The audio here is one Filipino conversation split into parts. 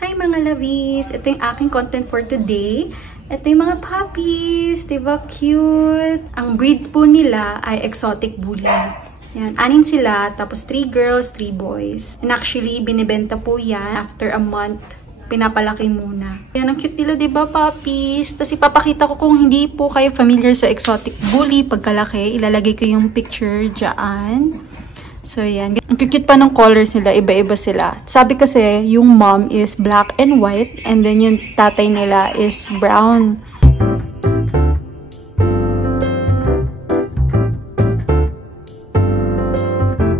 Hi mga lovies! Ito yung aking content for today. Ito yung mga puppies. Diba cute? Ang breed po nila ay exotic bully. Yan, 6 sila. Tapos 3 girls, 3 boys. And actually, binibenta po yan after a month. Pinapalaki muna. Yan, ang cute nila, diba, puppies? Tapos ipapakita ko kung hindi po kayo familiar sa exotic bully pagkalaki. Ilalagay ko yung picture dyan. So, yan. Ang cute pa ng colors nila. Iba-iba sila. Sabi kasi, yung mom is black and white. And then, yung tatay nila is brown.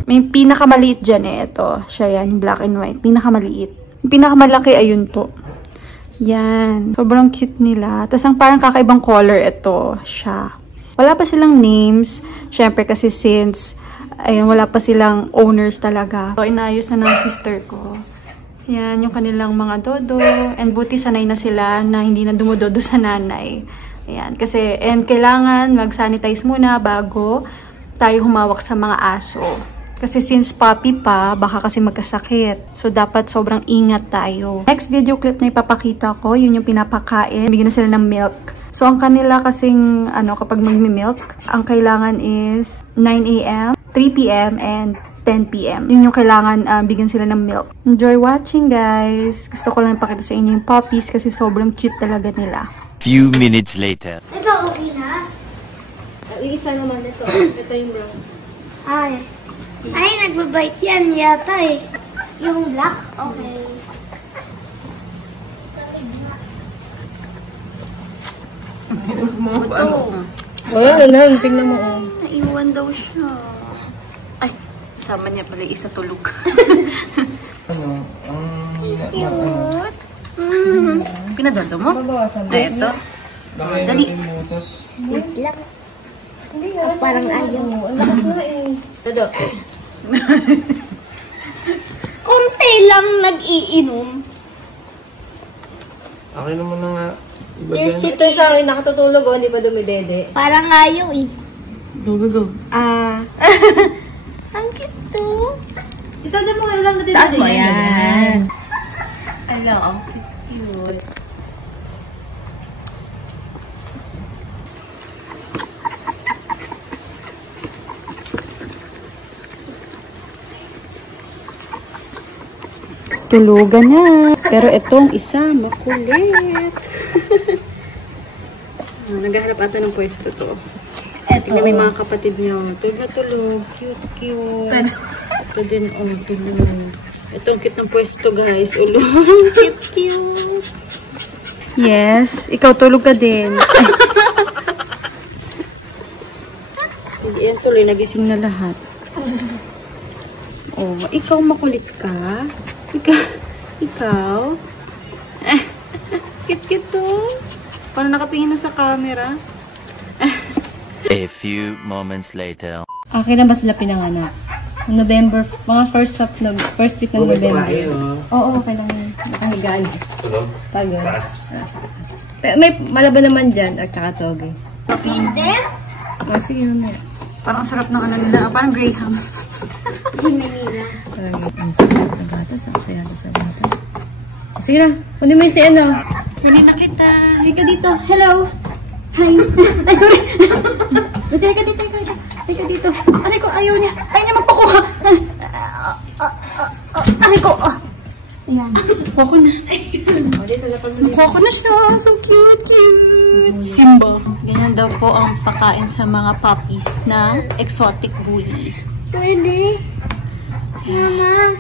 May pinakamaliit dyan eh. Ito. Siya yan. Yung black and white. Pinakamaliit. Yung pinakamalaki, ayun po. Yan. Sobrang cute nila. Tapos, ang parang kakaibang color, ito. Siya. Wala pa silang names. Syempre, kasi since ayun, wala pa silang owners talaga. So, inayos na ng sister ko. Yan, yung kanilang mga dodo. And buti sanay na sila na hindi na dumudodo sa nanay. Ayan, kasi, and kailangan mag-sanitize muna bago tayo humawak sa mga aso. Kasi since puppy pa, baka kasi magkasakit. So, dapat sobrang ingat tayo. Next video clip na ipapakita ko, yun yung pinapakain. Bigyan na sila ng milk. So, ang kanila kasing, kapag magmi-milk, ang kailangan is 9 AM, 3 PM, and 10 PM. Yun yung kailangan bigyan sila ng milk. Enjoy watching, guys. Gusto ko lang ipakita sa inyo yung puppies kasi sobrang cute talaga nila. Few minutes later. Ito, okay na? Isa naman ito. Ito yung brown. Ay, nagbabite yan yata eh. Yung black? Okay. Wala lang, tingnan mo. Naiwan daw siya. Ay, sama niya pala isa tulog. Cute. Pinadodo mo? Babawasan mo. Ay, ito. Dali. Wait lang. Parang ayaw mo. Ang lakas na eh. Dodo. Konti lang nag-iinom. Okay naman na nga. Yes, ito sa akin nakatutulog oh, hindi pa dumidede. Parang ayaw eh. Go. Ang cute to. Ito din mo lang natitindi. Taas mo, yan. Hello, ang cute. Tulugan na. Pero itong isa, makulit. Naghahanap ata ng pwesto to. Tingnan may mga kapatid niyo. Tulog na tulog. Cute. Ito din, tulog. Itong cute ng pwesto, guys. Ulo. Cute. Yes. Ikaw, tulog ka din. Hindi yan tuloy. Nagising na lahat. Oh, ikaw makulit ka? Ikaw? Cute to. Parang nakatingin na sa camera. A few moments later. Okay na ba sila pinanganak? November, mga first week ng November. Oo, okay lang yun. Nakahigaan. Pagod. May malaban naman dyan, at saka toge. Hindi? O, sige mamaya. Parang sarap ng nila. Parang Graham. Hinahina. Ang sarap sa gatas. Ang saya sa gatas. Sige na. Kunin mo yung si ano. Hindi na kita. Halika dito. Hello. Hi. Ay, sorry. Halika dito. Halika dito. Aray ko, ayaw niya. Ayaw niya magpakuha. Aray ko. Ayan. Poko na. O, dito na pag Poko na siya. So cute. Simba. Ganyan daw po ang pakain sa mga puppies na exotic bully. Pwede. Mama.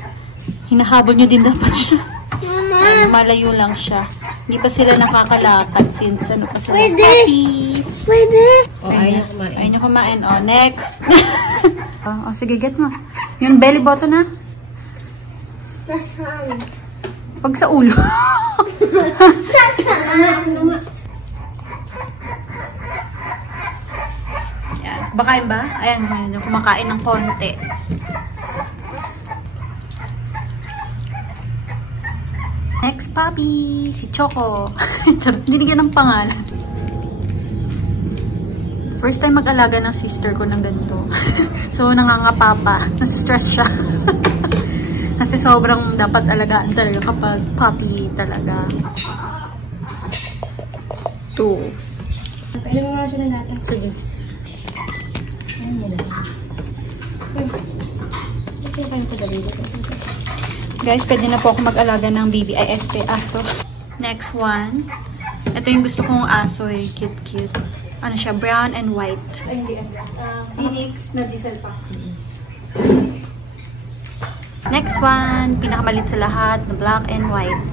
Hinahabol nyo din dapat siya. Mama. Ay, malayo lang siya. Hindi pa sila nakakalakad since pa sila Pwede. puppy. Pwede. O, ayaw kumain. Ayaw nyo kumain. Next. Sige, get mo. Yung belly button na. Nasaan? Pag sa ulo. Nasaan? Yan. Bakain ba? Ayan, yung kumakain ng konti. Next puppy, si Choco. Charot, dinigyan ng pangalan. First time mag-alaga ng sister ko ng ganito. So, nangangapa pa. Nasistress siya. Kasi sobrang dapat alagaan talaga kapag puppy talaga. 2. Pwede mo nga siya na natin. Sige. Ayan mo lang. Okay, kayo ko dali. Guys, pwede na po ako mag-alaga ng baby aso. Next one. Ito yung gusto kong aso eh. Cute. Ano siya? Brown and white. Ay, hindi. Phoenix na diesel pa. Next one. Pinakamalit sa lahat na black and white.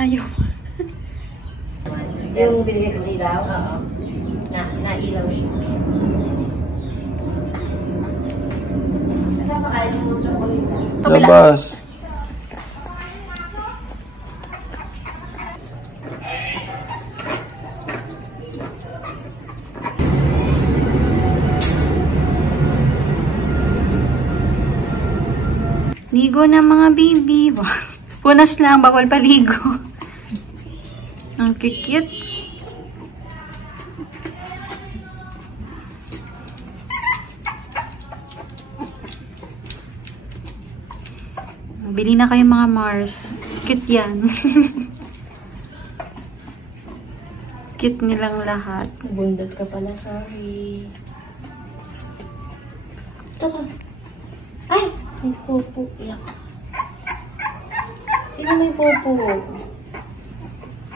Ayaw. Yung binigay kong ilaw? Oo. Na-ilaw siya. Ano ba kaya mo chocolate? Labas. Ligo na mga baby. Punas lang, bawal paligo. Ang cute. Bili na kayo mga Mars. Cute yan. Cute nilang lahat. Bundot ka pala, sorry. Ito ka. Ay! May popo. Yak. Sino may popo?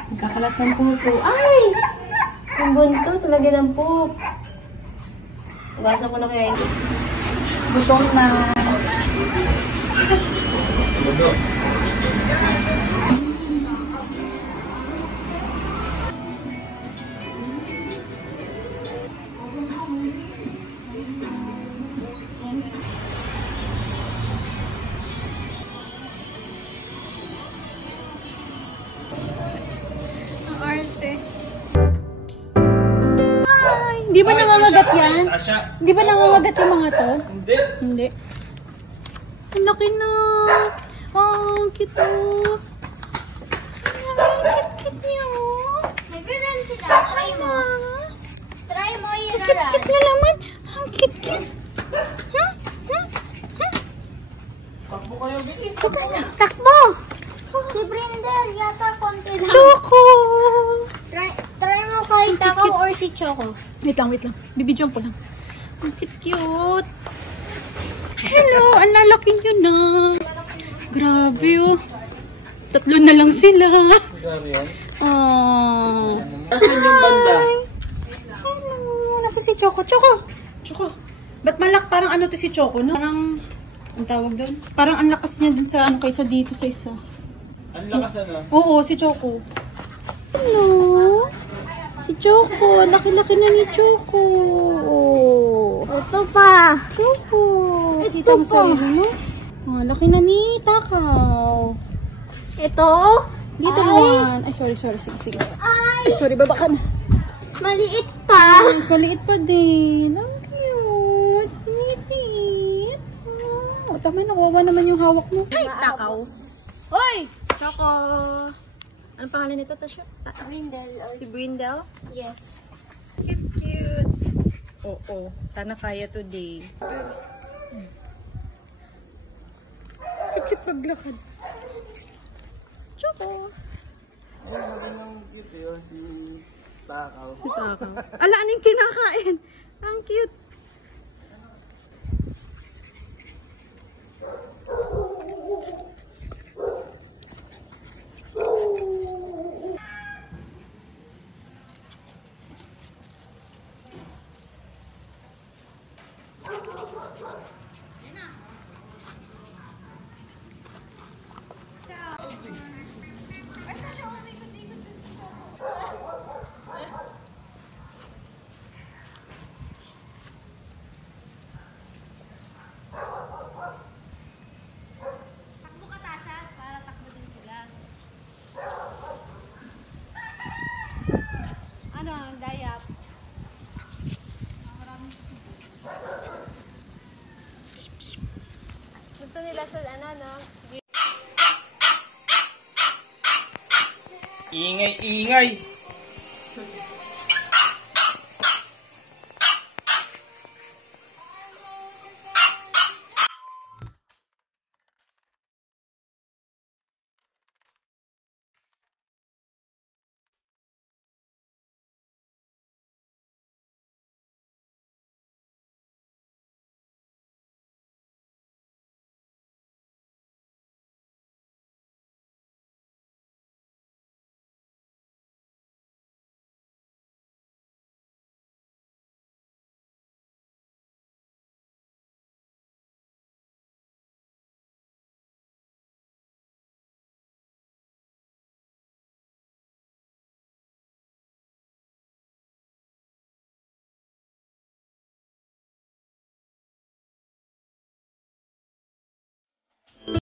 Nagkakalat ng popo. Ay! Yung bunto talaga ng poop. Basa ko na kaya ito. Gutom na. Di ba nangangagat yan? Di ba nangangagat yung mga to? Hindi. Ang laki na. Oh, cute oh. Cute niya oh. Nag-run sila. Try mo. Try mo yung Cute na naman. Ang cute. Takbo kayo, bilis. Takbo. Si Brindel, yata konti lang. Choco. Try mo kay Takaw or si Choco. Wait lang. Bibidyon ko lang. Ang cute. Hello, ang lalaki nyo na. Grabe oh. 3 na lang sila. Grabe yan. Oh. Asan yung banda? Hello. Nasa si Choco. Choco. Ba't parang ano to si Choco, no? Parang, ang tawag doon? Parang ang lakas niya dun sa ano kaysa dito sa isa. Ang lakas ano? Oo, si Choco. Hello. Si Choco. Laki-laki na ni Choco. Oh. Ito pa. Choco. Kita mo sarili mo? Oh, laki na ni Takaw. Ito? Dito naman. Ay, sorry. Sige. Ay, sorry, baba ka na. Maliit pa. Mas maliit pa din. Ang cute. Nipit. Oh, tama na. Kawawa naman yung hawak mo. Ay, Takaw. Hoy! Choco. Anong pangalan nito, Tasha? Brindel. Si Brindel? Yes. Cute. Oo. Sana kaya today. Cute maglakad. Choco. Si Takaw. Ala, ano yung kinakain? Ang cute. Gusto nila sa ano, no? Ingay!